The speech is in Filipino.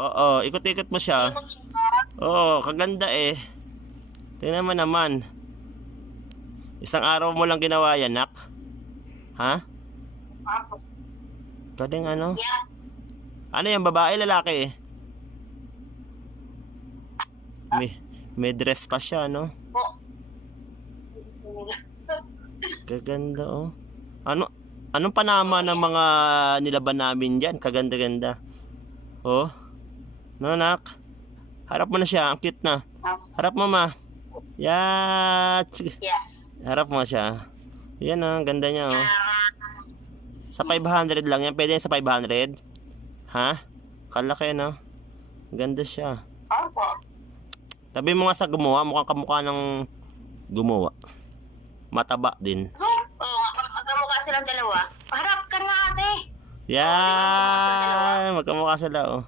Oo, ikot-ikot mo siya. Oo, kaganda eh. Tingnan mo naman. Isang araw mo lang ginawa yan, nak. Ha? Galing ano? Yeah. Ano yan, babae, lalaki? May dress pa siya, no? Po. Kaganda, oh. Anong panama ng mga nilaban namin dyan? Kaganda-ganda. Oh. No, nak? Harap mo na siya. Ang cute na. Harap mo, ma. Yeah. Yeah. Harap mo siya. Yan, ang ganda niya, oh. Sa 500 lang yan. Pwede yan sa 500? Ha? Kalaki, no? Ganda siya. Opo. Tabi mo nga sa gumawa. Mukhang kamukha ng gumawa. Mataba din. Oo, magkamukha silang dalawa. Harap ka nga, ate. Yan. Magkamukha sila, oh.